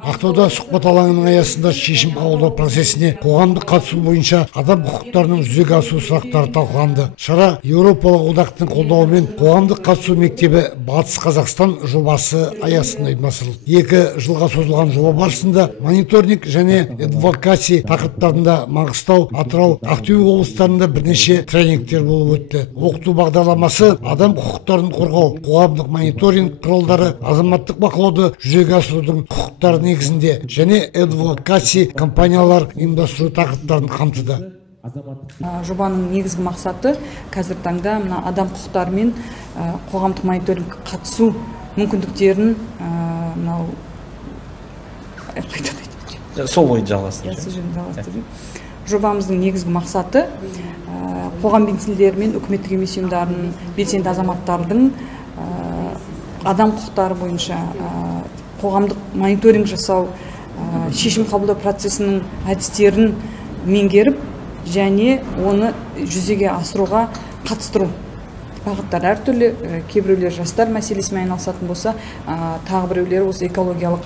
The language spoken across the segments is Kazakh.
Ақтауда сұхбат алаңының аясында шешім қабылдау процесіне қоғамдық қатысу бойынша адам құқықтарының жүзеге асу сұрақтары талқыланды. Шара Еуропалық одақтың қолдауымен қоғамдық қатысу мектебі Батыс Қазақстан жобасы аясында ұйымдастырылды. 2 жылға созылған жоба барысында мониторинг және адвокаси тақырыптарында Маңғыстау, Атырау, Ақтөбе облыстарында бірнеше тренингтер болып өтті. Оқыту бағдарламасы адам құқықтарын қорғау, қоғамдық мониторинг құралдары, азаматтық бақылауды жүзеге асырудың құқықтары негізінде және адвокаси компаниялар ұйымдастыру тақырыптарын қамтыды. Жобаның негізгі мақсаты қазіргі таңда мына адам құқықтары мен қоғамдық мониторинг қатысу мүмкіндіктерін сол ойын жалғастыру. Жобамыздың негізгі мақсаты қоғам белсенділері мен үкіметтік емес ұйымдардың белсенді азаматтардың адам құқықтары бойынша қоғамдық мониторинг жасау, шешім қабылдау процесінің әдістерін меңгеріп және оны жүзеге асыруға қатыстыру. Бағыттар әртүрлі, кейбіреулер жастар мәселесімен айналысатын болса, тағы біреулері осы экологиялық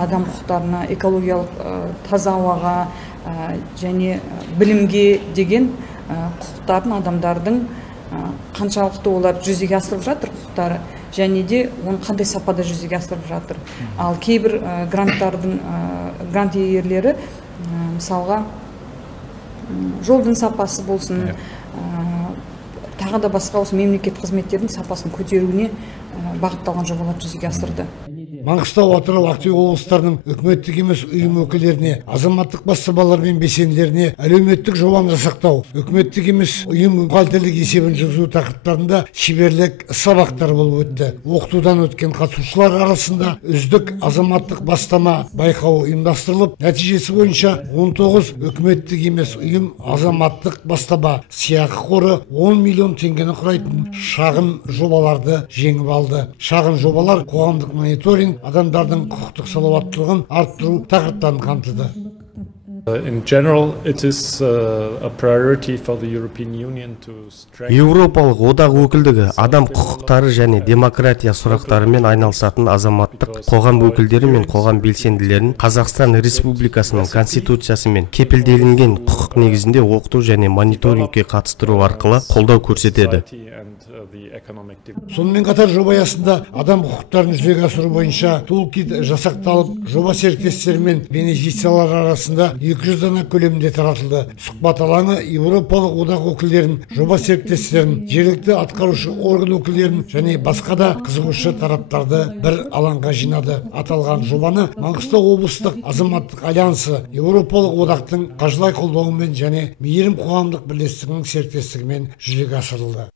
адам құқықтарына, экологиялық таза ауаға және білімге деген құқықтарын адамдардың қаншалықты олар жүзеге асырып жатыр құқықтары және де оны қандай сапада жүзеге асырып жатыр. Ал кейбір грант иелері мысалға жолдың сапасы болсын, тағы да басқа осы мемлекет қызметтердің сапасын көтеруіне бағытталған жобалар жүзеге асырды. Маңғыстау, Атырау, Ақтөбе облыстарының үкіметтік емес ұйым өкілдеріне, азаматтық бастамалар мен белсенділеріне әлеуметтік жобаны жасақтау, үкіметтік емес ұйым бухгалтерлік есебін жүргізу тақырыптарында шеберлік сабақтар болып өтті. Оқытудан өткен қатысушылар арасында үздік азаматтық бастама байқауы ұйымдастырылып, нәтижесі бойынша 19 үкіметтік емес ұйым азаматтық бастама сыйақы қоры 10 миллион теңгені құрайтын шағын жобаларды жеңіп алды. Шағын жобалар қоғамдық мониторинг, адамдардың құқықтық салауаттылығын арттыру тақырыптарын қамтыды. Еуропалық одақ өкілдігі адам құқықтары және демократия сұрақтарымен айналысатын азаматтық қоғам өкілдері мен қоғам белсенділерін Қазақстан Республикасының Конституциясымен кепілделінген құқық негізінде оқыту және мониторингке қатыстыру арқылы қолдау көрсетеді. Сонымен қатар жоба аясында адам құқықтарын жүзеге асыру бойынша тулкит жасақталып, жоба серіктестері мен бенефициялар арасында 200 дана көлемінде таратылды. Сұхбат алаңы Еуропалық одақ өкілдерін, жоба серіктестерін, жергілікті атқарушы орган өкілдерін және басқа да қызығушы тараптарды бір алаңға жинады. Аталған жобаны Маңғыстау облыстық азаматтық альянсы Еуропалық одақтың қаржылай қолдауымен және Мейірім қоғамдық бірлестігінің серіктестігімен жүзеге асырылды.